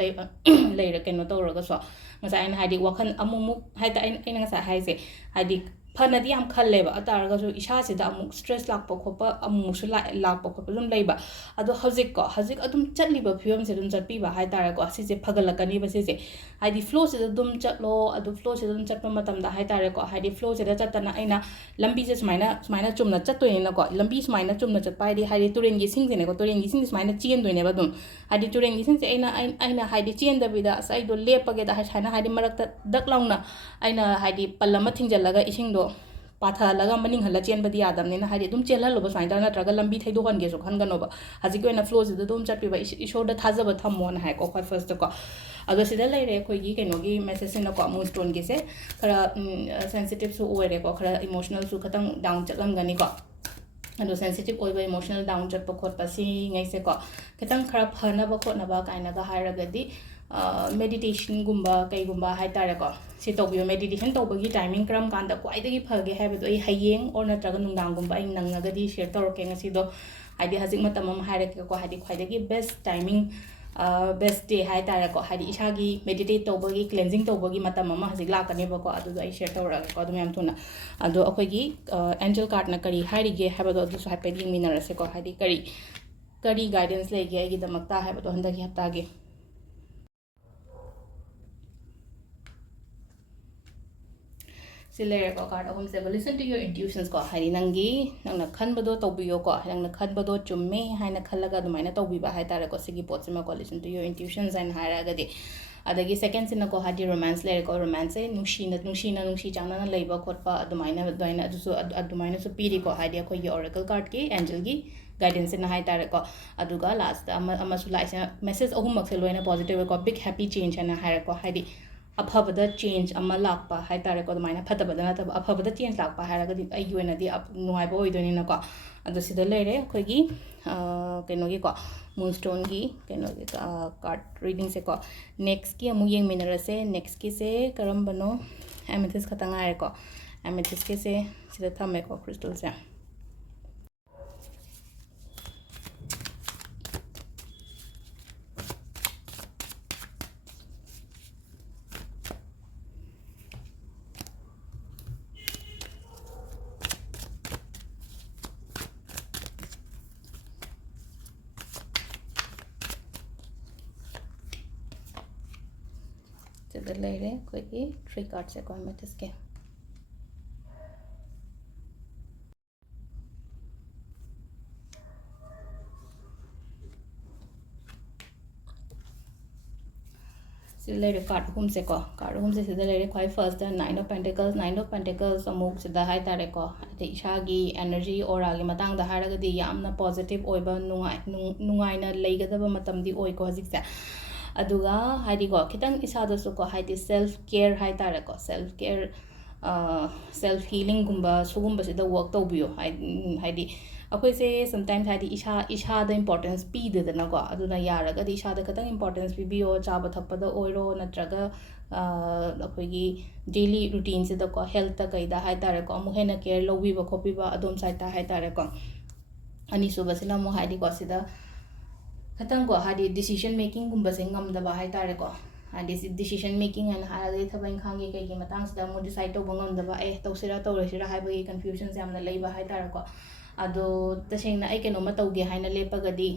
ꯂꯩꯔ ꯀꯩꯅꯣ ꯇꯧꯔꯒꯁꯨ ꯉꯁꯥꯏ ꯑꯩꯅ ꯍꯥꯏꯗꯤ ꯋꯥꯈꯜ ꯑꯃꯨꯛ ꯍꯥꯏꯗꯤ ꯑꯩꯅ ꯉꯁꯥꯏ ꯍꯥꯏꯁꯦ ꯍꯥꯏꯗꯤ ꯐꯅꯗꯤ ꯌꯥꯝ ꯈꯜꯂꯦꯕ ꯑꯇꯥꯔꯒꯁꯨ ꯏꯁꯥꯁꯤꯗ ꯑꯃꯨꯛ ꯁ꯭ꯇ꯭ꯔꯦꯁ ꯂꯥꯛꯄ ꯈꯣꯠꯄ ꯑꯃꯨꯛꯁꯨ ꯂꯥꯛꯄ ꯈꯣꯠꯄ ꯑꯗꯨꯝ ꯂꯩꯕ ꯑꯗꯣ ꯍꯧꯖꯤꯛ ꯑꯗꯨꯝ ꯆꯠꯂꯤꯕ ꯐꯤꯕꯝꯁꯦ ꯑꯗꯨꯝ ꯆꯠꯄꯤꯕ ꯍꯥꯏꯇꯥꯔꯦꯀꯣ ꯁꯤꯁꯦ ꯐꯒꯠꯂꯛꯀꯅꯤꯕ ꯁꯤꯁꯦ ꯍꯥꯏꯗꯤ ꯐ꯭ꯂꯣꯁꯤꯗ ꯑꯗꯨꯝ ꯆꯠꯂꯣ ꯑꯗꯨ ꯐ꯭ꯂꯣꯁꯤꯗ ꯑꯗꯨꯝ ꯆꯠꯄ ꯃꯇꯝꯗ ꯍꯥꯏꯇꯥꯔꯦꯀꯣ ꯍꯥꯏꯗꯤ ꯐ꯭ꯂꯣꯁꯤꯗ ꯆꯠꯇꯅ ꯑꯩꯅ ꯂꯝꯕꯤꯁꯦ ꯁꯨꯃꯥꯏꯅ ꯆꯨꯝꯅ ꯆꯠꯇꯣꯏꯅꯤꯅꯀꯣ ꯂꯝꯕꯤ ꯁꯨꯃꯥꯏꯅ ꯆꯨꯝꯅ ꯆꯠꯄ ꯍꯥꯏꯗꯤ ꯇꯨꯔꯦꯟꯒꯤ ꯏꯁꯤꯡꯁꯤꯅꯦꯀꯣ ꯇꯨꯔꯦꯟꯒꯤ ꯏꯁꯤꯡꯁꯦ ꯁꯨꯃꯥꯏꯅ ꯆꯦꯟꯗꯣꯏꯅꯦꯕ ꯑꯗꯨꯝ ꯍꯥꯏꯗꯤ ꯇꯨꯔꯦꯟꯒꯤ ꯏꯁꯤꯡꯁꯦ ꯑꯩꯅ ꯍꯥꯏꯗꯤ ꯆꯦꯟꯗꯕꯤꯗ ꯑꯁ ꯑꯩꯗꯣ ꯂꯦꯞꯄꯒꯦꯗ ꯁꯨꯃꯥꯏꯅ ꯍꯥꯏꯗꯤ ꯃꯔꯛꯇ ꯗꯛ ꯂꯥꯎꯅ ꯑꯩꯅ ꯍꯥꯏꯗꯤ ꯄꯜ ꯑꯃ ꯊꯤꯡꯖꯤꯜꯂꯒ ꯏꯁꯤꯡꯗꯣ ꯄꯥꯊꯍꯜꯂꯒ ꯃꯅꯤꯡ ꯍꯜꯂ ꯆꯦꯟꯕꯗꯤ ꯌꯥꯗꯕꯅꯤꯅ ꯍꯥꯏꯗꯤ ꯑꯗꯨꯝ ꯆꯦꯜꯍꯜꯂꯨꯕ ꯁꯨꯃꯥꯏꯅ ꯇꯧꯔ ꯅꯠꯇ꯭ꯔꯒ ꯂꯝꯕꯤ ꯊꯩꯗꯣꯛꯍꯟꯒꯦꯁꯨ ꯈꯟꯒꯅꯣꯕ ꯍꯧꯖꯤꯛꯀꯤ ꯑꯣꯏꯅ ꯐ꯭ꯂꯣꯁꯤꯗ ꯑꯗꯨꯝ ꯆꯠꯄꯤꯕ ꯏꯁꯣꯔꯗ ꯊꯥꯖꯕ ꯊꯝꯃꯣꯅ ꯍꯥꯏꯀꯣ ꯈ꯭ꯋꯥꯏ ꯐꯥꯔꯁꯇꯀꯣ ꯑꯗꯣ ꯁꯤꯗ ꯂꯩꯔꯦ ꯑꯩꯈꯣꯏꯒꯤ ꯀꯩꯅꯣꯒꯤ ꯃꯦꯁꯦꯖꯁꯤꯅꯀꯣ ꯃꯨꯟꯁꯇꯣꯟꯒꯤꯁꯦ ꯈꯔ ꯁꯦꯟꯁꯤꯇꯤꯞꯁꯨ ꯑꯣꯏꯔꯦꯀꯣ ꯈꯔ ꯏꯃꯣꯁꯅꯦꯜꯁꯨ ꯈꯤꯇꯪ ꯗꯥꯎꯟ ꯆꯠꯂꯝꯒꯅꯤꯀꯣ ꯑꯗꯣ ꯁꯦꯟꯁꯤꯇꯤꯞ ꯑꯣꯏꯕ ꯏꯃꯣꯁꯅꯦꯜ ꯗꯥꯎꯟ ꯆꯠꯄ ꯈꯣꯠꯄ ꯁꯤꯉꯩꯁꯦꯀꯣ ꯈꯤꯇꯪ ꯈꯔ ꯐꯅꯕ ꯈꯣꯠꯅꯕ ꯀꯥꯏꯅꯒ ꯍꯥꯏꯔꯒꯗꯤ ꯃꯦꯗꯤꯇꯦꯁꯟꯒꯨꯝꯕ ꯀꯩꯒꯨꯝꯕ ꯍꯥꯏꯇꯥꯔꯦꯀꯣ ꯁꯤ ꯇꯧꯕꯤꯌꯣ ꯃꯦꯗꯤꯇꯦꯁꯟ ꯇꯧꯕꯒꯤ ꯇꯥꯏꯃꯤꯡ ꯀꯔꯝ ꯀꯥꯟꯗ ꯈ꯭ꯋꯥꯏꯗꯒꯤ ꯐꯒꯦ ꯍꯥꯏꯕꯗꯣ ꯑꯩ ꯍꯌꯦꯡ ꯑꯣꯔ ꯅꯠꯇ꯭ꯔꯒ ꯅꯨꯡꯗꯥꯡꯒꯨꯝꯕ ꯑꯩ ꯅꯪꯉꯒꯗꯤ ꯁꯦꯌꯔ ꯇꯧꯔꯛꯀꯦ ꯉꯁꯤꯗꯣ ꯍꯥꯏꯗꯤ ꯍꯧꯖꯤꯛ ꯃꯇꯝ ꯑꯃ ꯍꯥꯏꯔꯛꯀꯦꯀꯣ ꯍꯥꯏꯗꯤ ꯈ꯭ꯋꯥꯏꯗꯒꯤ ꯕꯦꯁ ꯇꯥꯏꯃꯤꯡ ꯕꯦꯁ ꯗꯦ ꯍꯥꯏꯇꯥꯔꯦꯀꯣ ꯍꯥꯏꯗꯤ ꯏꯁꯥꯒꯤ ꯃꯦꯗꯤꯇꯦꯠ ꯇꯧꯕꯒꯤ ꯀ꯭ꯂꯦꯟꯖꯤꯡ ꯇꯧꯕꯒꯤ ꯃꯇꯝ ꯑꯃ ꯍꯧꯖꯤꯛ ꯂꯥꯛꯀꯅꯦꯕꯀꯣ ꯑꯗꯨꯗꯣ ꯑꯩ ꯁꯦꯌꯔ ꯇꯧꯔꯛꯑꯒꯦꯀꯣ ꯑꯗꯨꯝ ꯌꯥꯝ ꯊꯨꯅ ꯑꯗꯣ ꯑꯩꯈꯣꯏꯒꯤ ꯑꯦꯟꯖꯦꯜ ꯀꯥꯔꯠꯅ ꯀꯔꯤ ꯍꯥꯏꯔꯤꯒꯦ ꯍꯥꯏꯕꯗꯣ ꯑꯗꯨꯁꯨ ꯍꯥꯏꯐꯦꯠ ꯌꯦꯡꯃꯤꯟꯅꯔꯁꯦꯀꯣ ꯍꯥꯏꯗꯤ ꯀꯔꯤ ꯒꯥꯏꯗꯦꯟꯁ ꯂꯩꯒꯦ ꯑꯩꯒꯤꯗꯃꯛꯇ ꯍꯥꯏꯕꯗꯣ ꯍꯟꯗꯛꯀꯤ ꯍꯞꯇꯥꯒꯤ ꯁꯤ ꯂꯩꯔꯦꯀꯣ ꯀꯥꯔꯠ ꯑꯍꯨꯝꯁꯦ ꯂꯤꯁꯟ ꯇꯨ ꯌꯣꯔ ꯏꯟꯇ꯭ꯌꯨꯁꯟꯁ ꯀꯣ ꯍꯥꯏꯗꯤ ꯅꯪꯅ ꯈꯟꯕꯗꯣ ꯇꯧꯕꯤꯌꯣꯀꯣ ꯅꯪꯅ ꯈꯟꯕꯗꯣ ꯆꯨꯝꯃꯦ ꯍꯥꯏꯅ ꯈꯜꯂꯒ ꯑꯗꯨꯃꯥꯏꯅ ꯇꯧꯕꯤꯕ ꯍꯥꯏꯇꯥꯔꯦꯀꯣ ꯁꯤꯒꯤ ꯄꯣꯠꯁꯤꯃꯀꯣ ꯂꯤꯁꯟ ꯇꯨ ꯌꯣꯔ ꯏꯟꯇ꯭ꯌꯨꯁꯟꯁ ꯍꯥꯏꯅ ꯍꯥꯏꯔꯒꯗꯤ ꯑꯗꯒꯤ ꯁꯦꯀꯦꯟꯁꯤꯅꯀꯣ ꯍꯥꯏꯗꯤ ꯔꯣꯃꯥꯟꯁ ꯂꯩꯔꯦꯀꯣ ꯔꯣꯃꯥꯟꯁꯁꯦ ꯅꯨꯡꯁꯤ ꯆꯥꯟꯅꯅ ꯂꯩꯕ ꯈꯣꯠꯄ ꯑꯗꯨꯃꯥꯏꯅꯁꯨ ꯄꯤꯔꯤꯀꯣ ꯍꯥꯏꯗꯤ ꯑꯩꯈꯣꯏꯒꯤ ꯑꯣꯔꯦꯀꯜ ꯀꯥꯔꯠꯀꯤ ꯑꯦꯟꯖꯦꯜꯒꯤ ꯒꯥꯏꯗꯦꯟꯁꯁꯤꯅ ꯍꯥꯏꯇꯥꯔꯦꯀꯣ ꯑꯗꯨꯒ ꯂꯥꯁꯇ ꯑꯃꯁꯨ ꯂꯥꯛꯏꯁꯤꯅ ꯃꯦꯁꯦꯖ ꯑꯍꯨꯝꯃꯛꯁꯦ ꯂꯣꯏꯅ ꯄꯣꯖꯤꯇꯤቭ ꯑꯣꯏꯀꯣ ꯕꯤꯛ ꯍꯦꯄꯤ ꯆꯦꯟꯖ ꯍꯥꯏꯅ ꯍꯥꯏꯔꯦꯀꯣ ꯍꯥꯏꯗꯤ ꯑꯐꯕꯗ ꯆꯦꯟꯖ ꯑꯃ ꯂꯥꯛꯄ ꯍꯥꯏꯇꯥꯔꯦꯀꯣ ꯑꯗꯨꯃꯥꯏꯅ ꯐꯠꯇꯕꯗ ꯅꯠꯇꯕ ꯑꯐꯕꯗ ꯆꯦꯟꯖ ꯂꯥꯛꯄ ꯍꯥꯏꯔꯒꯗꯤ ꯑꯩꯒꯤ ꯑꯣꯏꯅꯗꯤ ꯅꯨꯡꯉꯥꯏꯕ ꯑꯣꯏꯗꯣꯏꯅꯤꯅꯀꯣ ꯑꯗꯣ ꯁꯤꯗ ꯂꯩꯔꯦ ꯑꯩꯈꯣꯏꯒꯤ ꯀꯩꯅꯣꯒꯤꯀꯣ ꯃꯨꯟꯁꯇꯣꯟꯒꯤ ꯀꯩꯅꯣꯒꯤ ꯀꯥꯔꯠ ꯔꯤꯗꯤꯡꯁꯦꯀꯣ ꯅꯦꯛꯁꯀꯤ ꯑꯃꯨꯛ ꯌꯦꯡꯃꯤꯟꯅꯔꯁꯦ ꯅꯦꯛꯁꯀꯤꯁꯦ ꯀꯔꯝꯕꯅꯣ ꯑꯦꯃꯦꯊꯤꯁ ꯈꯛꯇ ꯉꯥꯏꯔꯦꯀꯣ ꯑꯦꯃꯦꯊꯤꯁꯀꯤꯁꯦ ꯁꯤꯗ ꯊꯝꯃꯦꯀꯣ ꯀ꯭ꯔꯤꯁꯇꯜꯁꯦ ꯁꯤꯗ ꯂꯩꯔꯦ ꯑꯩꯈꯣꯏꯒꯤ 3 ꯀꯥꯔꯠꯁꯦꯀꯣ ꯑꯦꯃꯦꯊꯤꯁꯀꯤ ꯁꯤꯗ ꯂꯩꯔꯦ ꯀꯥꯔꯠ ꯑꯍꯨꯝꯁꯦꯀꯣ ꯀꯥꯔꯠ ꯑꯍꯨꯝꯁꯦ ꯁꯤꯗ ꯂꯩꯔꯦ ꯈ꯭ꯋꯥꯏ ꯐꯥꯔꯁꯇ 9 ꯑꯣꯐ ꯄꯦꯟꯇꯦꯀꯜꯁ ꯑꯃꯨꯛ ꯁꯤꯗ ꯍꯥꯏꯇꯥꯔꯦꯀꯣ ꯍꯥꯏꯗꯤ ꯏꯁꯥꯒꯤ ꯑꯦꯅꯔꯖꯤ ꯑꯣꯔꯥꯒꯤ ꯃꯇꯥꯡꯗ ꯍꯥꯏꯔꯒꯗꯤ ꯌꯥꯝꯅ ꯄꯣꯖꯤꯇꯤቭ ꯑꯣꯏꯕ ꯅꯨꯡꯉꯥꯏꯅ ꯂꯩꯒꯗꯕ ꯃꯇꯝꯗꯤ ꯑꯣꯏꯀꯣ ꯍꯧꯖꯤꯛꯁꯦ ꯑꯗꯨꯒ ꯍꯥꯏꯗꯤꯀꯣ ꯈꯤꯇꯪ ꯏꯁꯥꯗꯁꯨꯀꯣ ꯍꯥꯏꯗꯤ ꯁꯦꯜꯐ ꯀꯦꯌꯔ ꯍꯥꯏꯇꯥꯔꯦꯀꯣ ꯁꯦꯜꯐ ꯀꯦꯌꯔ ꯁꯦꯜꯐ ꯍꯤꯂꯤꯡꯒꯨꯝꯕ ꯁꯤꯒꯨꯝꯕꯁꯤꯗ ꯋꯔꯛ ꯇꯧꯕꯤꯌꯣ ꯍꯥꯏꯗꯤ ꯑꯩꯈꯣꯏꯁꯦ ꯁꯝꯇꯥꯏꯝꯁ ꯍꯥꯏꯗꯤ ꯏꯁꯥꯗ ꯏꯝꯄꯣꯔꯇꯦꯟꯁ ꯄꯤꯗꯦꯗꯅꯀꯣ ꯑꯗꯨꯅ ꯌꯥꯔꯒꯗꯤ ꯏꯁꯥꯗ ꯈꯤꯇꯪ ꯏꯝꯄꯣꯔꯇꯦꯟꯁ ꯄꯤꯕꯤꯌꯣ ꯆꯥꯕ ꯊꯛꯄꯗ ꯑꯣꯏꯔꯣ ꯅꯠꯇ꯭ꯔꯒ ꯑꯩꯈꯣꯏꯒꯤ ꯗꯦꯂꯤ ꯔꯨꯇꯤꯟꯁꯤꯗꯀꯣ ꯍꯦꯜꯠꯇ ꯀꯩꯗ ꯍꯥꯏꯇꯥꯔꯦꯀꯣ ꯑꯃꯨꯛ ꯍꯦꯟꯅ ꯀꯦꯌꯔ ꯂꯧꯕꯤꯕ ꯈꯣꯠꯄꯤꯕ ꯑꯗꯣꯝ ꯁꯥꯏꯠꯇ ꯍꯥꯏꯇꯥꯔꯦꯀꯣ ꯑꯅꯤꯁꯨꯕꯁꯤꯅ ꯑꯃꯨꯛ ꯍꯥꯏꯗꯤꯀꯣ ꯁꯤꯗ ꯈꯤꯇꯪꯀꯣ ꯍꯥꯏꯗꯤ ꯗꯤꯁꯤಷꯟ ꯃꯦꯀꯤꯡꯒꯨꯝꯕꯁꯦ ꯉꯝꯗꯕ ꯍꯥꯏꯇꯥꯔꯦꯀꯣ ꯍꯥꯏꯗꯤ ꯗꯤꯁꯤಷꯟ ꯃꯦꯀꯤꯡ ꯍꯥꯏꯅ ꯍꯥꯏꯔꯒꯗꯤ ꯊꯕꯛ ꯏꯪꯈꯥꯡꯒꯤ ꯀꯩꯒꯤ ꯃꯇꯥꯡꯁꯤꯗ ꯑꯃꯨꯛ ꯗꯤꯁꯥꯏꯠ ꯇꯧꯕ ꯉꯝꯗꯕ ꯇꯧꯁꯤꯔꯥ ꯇꯧꯔꯣꯏꯁꯤꯔꯥ ꯍꯥꯏꯕꯒꯤ ꯀꯟꯐ꯭ꯌꯨꯖꯟꯁꯦ ꯌꯥꯝꯅ ꯂꯩꯕ ꯍꯥꯏꯇꯥꯔꯦꯀꯣ ꯑꯗꯣ ꯇꯁꯦꯡꯅ ꯑꯩ ꯀꯩꯅꯣꯝꯃ ꯇꯧꯒꯦ ꯍꯥꯏꯅ ꯂꯦꯞꯄꯒꯗꯤ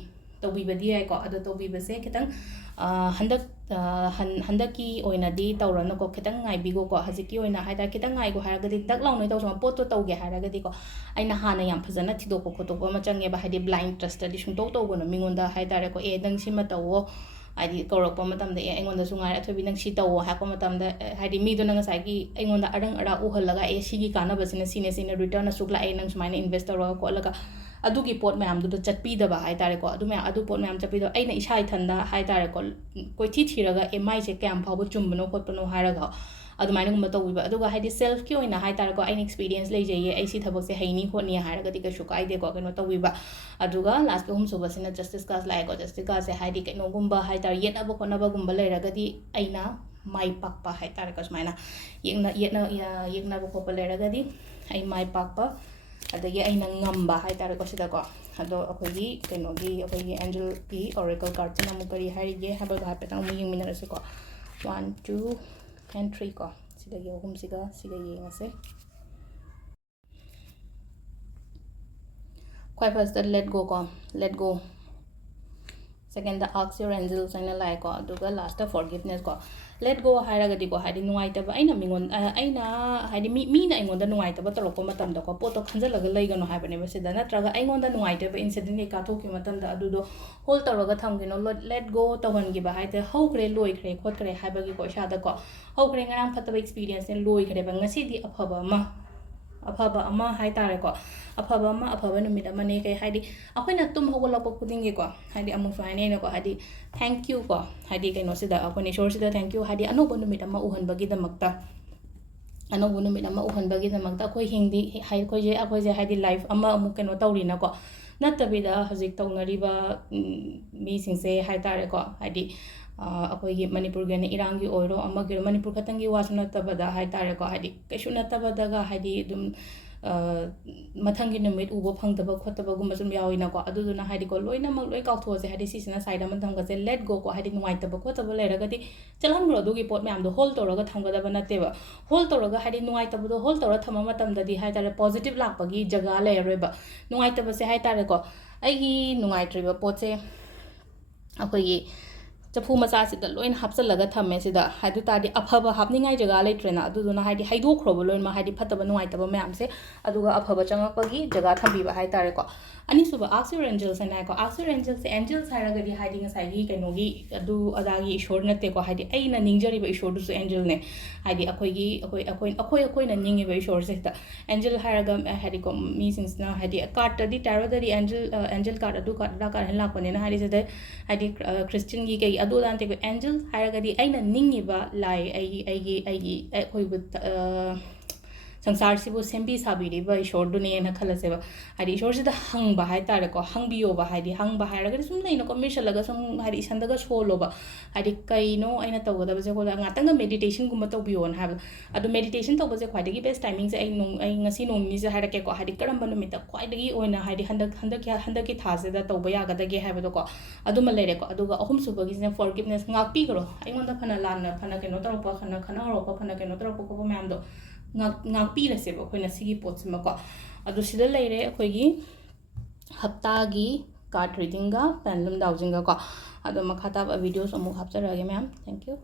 ꯇꯧꯕꯤꯕꯗꯤ ꯌꯥꯏꯀꯣ ꯑꯗꯣ ꯇꯧꯕꯤꯕꯁꯦ ꯈꯤꯇꯪ ꯍꯟꯗꯛꯀꯤ ꯑꯣꯏꯅꯗꯤ ꯇꯧꯔꯅꯨꯀꯣ ꯈꯤꯇꯪ ꯉꯥꯏꯕꯤꯒꯣꯀꯣ ꯍꯧꯖꯤꯛꯀꯤ ꯑꯣꯏꯅ ꯍꯥꯏꯇꯥꯔꯦ ꯈꯤꯇꯪ ꯉꯥꯏꯒꯣ ꯍꯥꯏꯔꯒꯗꯤ ꯗꯛ ꯂꯥꯎꯅ ꯇꯧꯁꯣ ꯄꯣꯠꯇꯣ ꯇꯧꯒꯦ ꯍꯥꯏꯔꯒꯗꯤꯀꯣ ꯑꯩꯅ ꯍꯥꯟꯅ ꯌꯥꯝ ꯐꯖꯅ ꯊꯤꯗꯣꯛꯄ ꯈꯣꯠꯇꯣꯛꯄ ꯑꯃ ꯆꯪꯉꯦꯕ ꯍꯥꯏꯗꯤ ꯕ꯭ꯂꯥꯏꯟ ꯇ꯭ꯔꯁꯇꯗꯤ ꯁꯨꯡꯇꯧ ꯇꯧꯒꯅꯨ ꯃꯤꯉꯣꯟꯗ ꯍꯥꯏꯇꯥꯔꯦꯀꯣ ꯅꯪ ꯁꯤꯃ ꯇꯧꯋꯣ ꯍꯥꯏꯗꯤ ꯀꯧꯔꯛꯄ ꯃꯇꯝꯗ ꯑꯩꯉꯣꯟꯗꯁꯨ ꯉꯥꯏꯔꯦ ꯑꯊꯣꯏꯕꯤ ꯅꯪ ꯁꯤ ꯇꯧꯋꯣ ꯍꯥꯏꯔꯛꯄ ꯃꯇꯝꯗ ꯍꯥꯏꯗꯤ ꯃꯤꯗꯨꯅ ꯉꯁꯥꯏꯒꯤ ꯑꯩꯉꯣꯟꯗ ꯑꯔꯪ ꯑꯔꯥꯛ ꯎꯍꯜꯂꯒ ꯁꯤꯒꯤ ꯀꯥꯟꯅꯕꯁꯤꯅ ꯁꯤꯅ ꯔꯤꯇꯔꯟ ꯑꯁꯨꯛ ꯂꯥꯛꯑꯦ ꯅꯪ ꯁꯨꯃꯥꯏꯅ ꯏꯟꯚꯦꯁ ꯇꯧꯔꯒ ꯈꯣꯠꯂꯒ ꯑꯗꯨꯒꯤ ꯄꯣꯠ ꯃꯌꯥꯝꯗꯨꯗ ꯆꯠꯄꯤꯗꯕ ꯍꯥꯏꯇꯥꯔꯦꯀꯣ ꯑꯗꯨ ꯄꯣꯠ ꯃꯌꯥꯝ ꯆꯠꯄꯤꯗꯣ ꯑꯩꯅ ꯏꯁꯥ ꯏꯊꯟꯗ ꯍꯥꯏꯇꯥꯔꯦꯀꯣ ꯀꯣꯏꯊꯤ ꯊꯤꯔꯒ ꯃꯥꯏꯁꯦ ꯀꯌꯥꯝ ꯐꯥꯎꯕ ꯆꯨꯝꯕꯅꯣ ꯈꯣꯠꯄꯅꯣ ꯍꯥꯏꯔꯒ ꯑꯗꯨꯃꯥꯏꯅꯒꯨꯝꯕ ꯇꯧꯕꯤꯕ ꯑꯗꯨꯒ ꯍꯥꯏꯗꯤ ꯁꯦꯜꯐꯀꯤ ꯑꯣꯏꯅ ꯍꯥꯏꯇꯥꯔꯦꯀꯣ ꯑꯩꯅ ꯑꯦꯛꯁꯄꯤꯔꯤꯌꯦꯟꯁ ꯂꯩꯖꯩꯌꯦ ꯑꯩ ꯁꯤ ꯊꯕꯛꯁꯦ ꯍꯩꯅꯤ ꯈꯣꯠꯅꯤ ꯍꯥꯏꯔꯒꯗꯤ ꯀꯩꯁꯨ ꯀꯥꯏꯗꯦꯀꯣ ꯀꯩꯅꯣ ꯇꯧꯕꯤꯕ ꯑꯗꯨꯒ ꯂꯥꯁꯀꯤ ꯑꯍꯨꯝꯁꯨꯕꯁꯤꯅ ꯖꯁꯇꯤꯁ ꯀꯥꯔꯗ ꯂꯥꯛꯑꯦꯀꯣ ꯖꯁꯇꯤꯁ ꯀꯥꯔꯗꯁꯦ ꯍꯥꯏꯗꯤ ꯀꯩꯅꯣꯒꯨꯝꯕ ꯍꯥꯏꯇꯥꯔꯦ ꯌꯦꯠꯅꯕ ꯈꯣꯠꯅꯕꯒꯨꯝꯕ ꯂꯩꯔꯒꯗꯤ ꯑꯩꯅ ꯃꯥꯏ ꯄꯥꯛꯄ ꯍꯥꯏꯇꯥꯔꯦꯀꯣ ꯁꯨꯃꯥꯏꯅ ꯌꯦꯛꯅꯕ ꯈꯣꯠꯄ ꯂꯩꯔꯒꯗꯤ ꯑꯩ ꯃꯥꯏ ꯄꯥꯛꯄ ꯑꯗꯒꯤ ꯑꯩꯅ ꯉꯝꯕ ꯍꯥꯏꯇꯥꯔꯦꯀꯣ ꯁꯤꯗꯀꯣ ꯑꯗꯣ ꯑꯩꯈꯣꯏꯒꯤ ꯀꯩꯅꯣꯒꯤ ꯑꯩꯈꯣꯏꯒꯤ ꯑꯦꯟꯖꯦꯜꯒꯤ ꯑꯣꯔꯦꯀꯜ ꯀꯥꯔꯠꯁꯤꯅ ꯑꯃꯨꯛ ꯀꯔꯤ ꯍꯥꯏꯔꯤꯒꯦ ꯍꯥꯏꯕꯗꯣ ꯍꯥꯏꯐꯦꯠꯇꯪ ꯑꯃꯨꯛ ꯌꯦꯡꯃꯤꯟꯅꯔꯁꯤꯀꯣ 1 2 and 3 ꯀꯣ ꯁꯤꯗꯒꯤ ꯑꯍꯨꯝꯁꯤꯒ ꯁꯤꯒ ꯌꯦꯡꯉꯁꯦ ꯈ꯭ꯋꯥꯏ ꯐꯥꯔꯁꯇ ꯂꯦꯠ ꯒꯣ ꯀꯣ ꯂꯦꯠ ꯒꯣ ꯁꯦꯀꯦꯟꯗ ꯑꯥꯛꯁ ꯌꯣꯔ ꯑꯦꯟꯖꯦꯜꯁ ꯍꯥꯏꯅ ꯂꯥꯛꯑꯦꯀꯣ ꯑꯗꯨꯒ ꯂꯥꯁꯇ ꯐꯣꯔꯒꯤꯞꯅꯦꯁ ꯀꯣ ꯂꯦꯠ ꯒꯣ ꯍꯥꯏꯔꯒꯗꯤꯀꯣ ꯍꯥꯏꯗꯤ ꯅꯨꯡꯉꯥꯏꯇꯕ ꯑꯩꯅ ꯍꯥꯏꯗꯤ ꯃꯤꯅ ꯑꯩꯉꯣꯟꯗ ꯅꯨꯡꯉꯥꯏꯇꯕ ꯇꯧꯔꯛꯄ ꯃꯇꯝꯗꯀꯣ ꯄꯣꯠꯇꯣ ꯈꯟꯖꯜꯂꯒ ꯂꯩꯒꯅꯣ ꯍꯥꯏꯕꯅꯦꯕ ꯁꯤꯗ ꯅꯠꯇ꯭ꯔꯒ ꯑꯩꯉꯣꯟꯗ ꯅꯨꯡꯉꯥꯏꯇꯕ ꯏꯟꯁꯤꯗꯦꯟ ꯀꯩꯀꯥ ꯊꯣꯛꯈꯤꯕ ꯃꯇꯝꯗ ꯑꯗꯨꯗꯣ ꯍꯣꯜ ꯇꯧꯔꯒ ꯊꯝꯒꯅꯣ ꯂꯦꯠ ꯒꯣ ꯇꯧꯍꯟꯈꯤꯕ ꯍꯥꯏꯇꯥꯔꯦ ꯍꯧꯈ꯭ꯔꯦ ꯂꯣꯏꯈ꯭ꯔꯦ ꯈꯣꯠꯈ꯭ꯔꯦ ꯍꯥꯏꯕꯒꯤꯀꯣ ꯏꯁꯥꯗꯀꯣ ꯍꯧꯈ꯭ꯔꯦ ꯉꯔꯥꯡ ꯐꯠꯇꯕ ꯑꯦꯛꯁꯄꯤꯔꯤꯌꯦꯟꯁꯅꯦ ꯂꯣꯏꯈ꯭ꯔꯦꯕ ꯉꯁꯤꯗꯤ ꯑꯐꯕ ꯑꯃ ꯍꯥꯏꯇꯥꯔꯦꯀꯣ ꯑꯐꯕ ꯅꯨꯃꯤꯠ ꯑꯃꯅꯦ ꯀꯩ ꯍꯥꯏꯗꯤ ꯑꯩꯈꯣꯏꯅ ꯇꯨꯝ ꯍꯧꯒꯠꯂꯛꯄ ꯈꯨꯗꯤꯡꯒꯤꯀꯣ ꯍꯥꯏꯗꯤ ꯑꯃꯨꯛꯁꯨ ꯍꯥꯏꯅꯩꯅꯀꯣ ꯍꯥꯏꯗꯤ ꯊꯦꯡꯛ ꯌꯨ ꯀꯣ ꯍꯥꯏꯗꯤ ꯀꯩꯅꯣꯁꯤꯗ ꯑꯩꯈꯣꯏꯅ ꯏꯁꯣꯔꯁꯤꯗ ꯊꯦꯡꯛ ꯌꯨ ꯍꯥꯏꯗꯤ ꯑꯅꯧꯕ ꯅꯨꯃꯤꯠ ꯑꯃ ꯎꯍꯟꯕꯒꯤꯗꯃꯛꯇ ꯑꯩꯈꯣꯏꯁꯦ ꯍꯥꯏꯗꯤ ꯂꯥꯏꯐ ꯑꯃ ꯑꯃꯨꯛ ꯀꯩꯅꯣ ꯇꯧꯔꯤꯅꯀꯣ ꯅꯠꯇꯕꯤꯗ ꯍꯧꯖꯤꯛ ꯇꯧꯅꯔꯤꯕ ꯃꯤꯁꯤꯡꯁꯦ ꯍꯥꯏꯇꯥꯔꯦꯀꯣ ꯍꯥꯏꯗꯤ ꯑꯩꯈꯣꯏꯒꯤ ꯃꯅꯤꯄꯨꯔꯒꯤ ꯑꯣꯏꯅ ꯏꯔꯥꯡꯒꯤ ꯑꯣꯏꯔꯣ ꯑꯃꯒꯤ ꯑꯣꯏꯔꯣ ꯃꯅꯤꯄꯨꯔ ꯈꯛꯇꯪꯒꯤ ꯋꯥꯁꯨ ꯅꯠꯇꯕꯗ ꯍꯥꯏꯇꯥꯔꯦꯀꯣ ꯍꯥꯏꯗꯤ ꯀꯩꯁꯨ ꯅꯠꯇꯕꯗꯒ ꯍꯥꯏꯗꯤ ꯑꯗꯨꯝ ꯃꯊꯪꯒꯤ ꯅꯨꯃꯤꯠ ꯎꯕ ꯐꯪꯗꯕ ꯈꯣꯠꯇꯕꯒꯨꯝꯕ ꯁꯨꯝ ꯌꯥꯎꯋꯤꯅꯀꯣ ꯑꯗꯨꯗꯨꯅ ꯍꯥꯏꯗꯤꯀꯣ ꯂꯣꯏꯅꯃꯛ ꯂꯣꯏ ꯀꯥꯎꯊꯣꯛꯑꯁꯦ ꯍꯥꯏꯗꯤ ꯁꯤꯁꯤꯅ ꯁꯥꯏड ꯑꯃ ꯊꯝꯒꯁꯦ ꯂꯦꯠ ꯒꯣ ꯀꯣ ꯍꯥꯏꯗꯤ ꯅꯨꯡꯉꯥꯏꯇꯕ ꯈꯣꯠꯇꯕ ꯂꯩꯔꯒꯗꯤ ꯆꯠꯍꯟꯈ꯭ꯔꯣ ꯑꯗꯨꯒꯤ ꯄꯣꯠ ꯃꯌꯥꯝꯗꯣ ꯍꯣꯜ ꯇꯧꯔꯒ ꯊꯝꯒꯗꯕ ꯅꯠꯇꯦꯕ ꯍꯣꯜ ꯇꯧꯔꯒ ꯍꯥꯏꯗꯤ ꯅꯨꯡꯉꯥꯏꯇꯕꯗꯣ ꯍꯣꯜ ꯇꯧꯔꯒ ꯊꯝꯕ ꯃꯇꯝꯗꯗꯤ ꯍꯥꯏꯇꯥꯔꯦ ꯄꯣꯖꯤꯇꯤቭ ꯂꯥꯛꯄꯒꯤ ꯖꯒꯥ ꯂꯩꯔꯔꯣꯏꯕ ꯅꯨꯡꯉꯥꯏꯇꯕꯁꯦ ꯍꯥꯏꯇꯥꯔꯦꯀꯣ ꯑꯩꯒꯤ ꯅꯨꯡꯉꯥꯏꯇ꯭ꯔꯤꯕ ꯄꯣꯠꯁꯦ ꯑꯩꯈꯣꯏꯒꯤ ꯆꯐꯨ ꯃꯆꯥꯁꯤꯗ ꯂꯣꯏꯅ ꯍꯥꯞꯆꯜꯂꯒ ꯊꯝꯃꯦ ꯁꯤꯗ ꯍꯥꯏꯗꯨ ꯇꯥꯔꯗꯤ ꯑꯐꯕ ꯍꯥꯞꯅꯤꯡꯉꯥꯏ ꯖꯒꯥ ꯂꯩꯇ꯭ꯔꯦꯅ ꯑꯗꯨꯗꯨꯅ ꯍꯥꯏꯗꯤ ꯍꯩꯗꯣꯛꯈ꯭ꯔꯣꯕ ꯂꯣꯏꯅꯃꯛ ꯍꯥꯏꯗꯤ ꯐꯠꯇꯕ ꯅꯨꯡꯉꯥꯏꯇꯕ ꯃꯌꯥꯝꯁꯦ ꯑꯗꯨꯒ ꯑꯐꯕ ꯆꯪꯉꯛꯄꯒꯤ ꯖꯒꯥ ꯊꯝꯕꯤꯕ ꯍꯥꯏꯇꯥꯔꯦꯀꯣ ꯑꯅꯤꯁꯨꯕ ꯑꯥꯛꯁ ꯌꯣꯔ ꯑꯦꯟꯖꯦꯜꯁ ꯍꯥꯏꯅ ꯍꯥꯏꯀꯣ ꯑꯥꯛꯁ ꯌꯣꯔ ꯑꯦꯟꯖꯦꯜꯁꯦ ꯑꯦꯟꯖꯦꯜꯁ ꯍꯥꯏꯔꯒꯗꯤ ꯍꯥꯏꯗꯤ ꯉꯁꯥꯏꯒꯤ ꯀꯩꯅꯣꯒꯤ ꯑꯗꯨ ꯑꯗꯥꯒꯤ ꯏꯁꯣꯔ ꯅꯠꯇꯦꯀꯣ ꯍꯥꯏꯗꯤ ꯑꯩꯅ ꯅꯤꯡꯖꯔꯤꯕ ꯏꯁꯣꯔꯗꯨꯁꯨ ꯑꯦꯟꯖꯦꯜꯅꯦ ꯍꯥꯏꯗꯤ ꯑꯩꯈꯣꯏꯅ ꯅꯤꯡꯉꯤꯕ ꯏꯁꯣꯔꯁꯦ ꯁꯤꯗ ꯑꯦꯟꯖꯦꯜ ꯍꯥꯏꯔꯒ ꯍꯥꯏꯗꯤꯀꯣ ꯃꯤꯁꯤꯡꯁꯤꯅ ꯍꯥꯏꯗꯤ ꯀꯥꯔꯠꯇꯗꯤ ꯇꯥꯔꯣꯗꯗꯤ ꯑꯦꯟꯖꯦꯜ ꯀꯥꯔꯠ ꯑꯗꯨ ꯀꯥꯔꯠ ꯑꯗꯥ ꯀꯥꯔꯠ ꯍꯥꯏꯅ ꯂꯥꯛꯄꯅꯤꯅ ꯍꯥꯏꯗꯤ ꯁꯤꯗ ꯍꯥꯏꯗꯤ ꯈ꯭ꯔꯤꯁꯇꯤꯌꯟꯒꯤ ꯀꯩ ꯑꯗꯨ ꯑꯗꯥ ꯅꯠꯇꯦꯀꯣ ꯑꯦꯟꯖꯦꯜ ꯍꯥꯏꯔꯒꯗꯤ ꯑꯩꯅ ꯅꯤꯡꯉꯤꯕ ꯂꯥꯏ ꯑꯩꯈꯣꯏꯕꯨ ꯁꯪꯁꯥꯔꯁꯤꯕꯨ ꯁꯦꯝꯕꯤ ꯁꯥꯕꯤꯔꯤꯕ ꯏꯁꯣꯔꯗꯨꯅꯦꯅ ꯈꯜꯂꯁꯦꯕ ꯍꯥꯏꯗꯤ ꯏꯁꯣꯔꯁꯤꯗ ꯍꯪꯕ ꯍꯥꯏꯇꯥꯔꯦꯀꯣ ꯍꯪꯕꯤꯌꯣꯕ ꯍꯥꯏꯗꯤ ꯍꯪꯕ ꯍꯥꯏꯔꯒꯗꯤ ꯁꯨꯝ ꯂꯩꯅꯀꯣ ꯃꯤꯠꯁꯜꯂꯒ ꯁꯨꯝ ꯍꯥꯏꯗꯤ ꯏꯁꯟꯗꯒ ꯁꯣꯜꯂꯣꯕ ꯍꯥꯏꯗꯤ ꯀꯩꯅꯣ ꯑꯩꯅ ꯇꯧꯒꯗꯕꯁꯦ ꯉꯥꯛꯇꯪꯒ ꯃꯦꯗꯤꯇꯦꯁꯟꯒꯨꯝꯕ ꯇꯧꯕꯤꯌꯣꯅ ꯍꯥꯏꯕ ꯑꯗꯣ ꯃꯦꯗꯤꯇꯦꯁꯟ ꯇꯧꯕꯁꯦ ꯈ꯭ꯋꯥꯏꯗꯒꯤ ꯕꯦꯁ ꯇꯥꯏꯃꯤꯡꯁꯦ ꯑꯩ ꯉꯁꯤ ꯅꯣꯡ ꯅꯤꯅꯤꯁꯦ ꯍꯥꯏꯔꯛꯀꯦꯀꯣ ꯍꯥꯏꯗꯤ ꯀꯔꯝꯕ ꯅꯨꯃꯤꯠꯇ ꯈ꯭ꯋꯥꯏꯗꯒꯤ ꯑꯣꯏꯅ ꯍꯥꯏꯗꯤ ꯍꯟꯗꯛꯀꯤ ꯊꯥꯁꯤꯗ ꯇꯧꯕ ꯌꯥꯒꯗꯒꯦ ꯍꯥꯏꯕꯗꯣꯀꯣ ꯑꯗꯨꯃ ꯂꯩꯔꯦꯀꯣ ꯑꯗꯨꯒ ꯑꯍꯨꯝꯁꯨꯕꯒꯤꯁꯤꯅ ꯐꯣꯔꯒꯤꯞꯅꯦꯁ ꯉꯥꯛꯄꯤꯈ꯭ꯔꯣ ꯑꯩꯉꯣꯟꯗ ꯐꯅ ꯂꯥꯟꯅ ꯐꯅ ꯀꯩꯅꯣ ꯇꯧꯔꯛꯄ ꯐꯅ ꯈꯟꯅꯍꯧꯔꯛꯄ ꯐꯅ ꯀꯩꯅꯣ ꯇꯧꯔꯛꯄ ꯈꯣꯠꯄ ꯃꯌꯥꯝꯗꯣ ꯉꯥꯛꯄꯤꯔꯁꯦꯕ ꯑꯩꯈꯣꯏꯅ ꯁꯤꯒꯤ ꯄꯣꯠꯁꯤꯃꯀꯣ ꯑꯗꯣ ꯁꯤꯗ ꯂꯩꯔꯦ ꯑꯩꯈꯣꯏꯒꯤ ꯍꯞꯇꯥꯒꯤ ꯀꯥꯔꯠ ꯔꯤꯗꯤꯡꯒ ꯄꯦꯟꯗꯨꯂꯝ ꯗꯥꯎꯖꯤꯡꯒ ꯀꯣ ꯑꯗꯣ ꯃꯈꯥ ꯇꯥꯕ ꯚꯤꯗꯤꯑꯣꯁ ꯑꯃꯨꯛ ꯍꯥꯞꯆꯔꯛꯑꯒꯦ ꯃꯌꯥꯝ ꯊꯦꯡꯛ ꯌꯨ